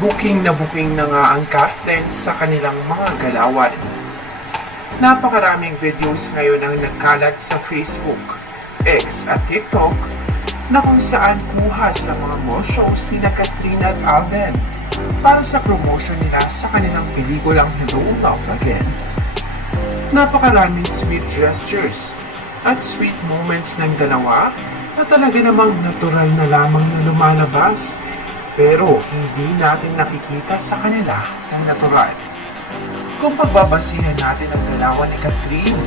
Booking na nga ang Catherine sa kanilang mga galawan. Napakaraming videos ngayon ang nagkalat sa Facebook, X at TikTok na kung saan kuha sa mga mall shows ni Catherine at Alden para sa promotion nila sa kanilang pelikulang Hello, Love Again. Napakaraming sweet gestures at sweet moments ng dalawa na talaga namang natural na lamang na lumalabas pero hindi natin nakikita sa kanila ng natural. Kung pagbabasihan natin ang galawan ni Catherine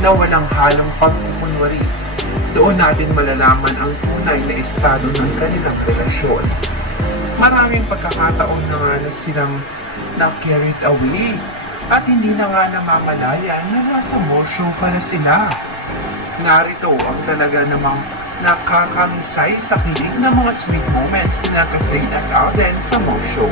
na walang halong pagpupunwari, doon natin malalaman ang tunay na estado ng kanilang relasyon. Maraming pagkakataon na nga na silang na-carried away at hindi na nga namamalaya na nasa mall show pala sila. Narito ang talaga namang nakakamisay sa kilig ng mga sweet moments ni Catherine at Alden sa mall show.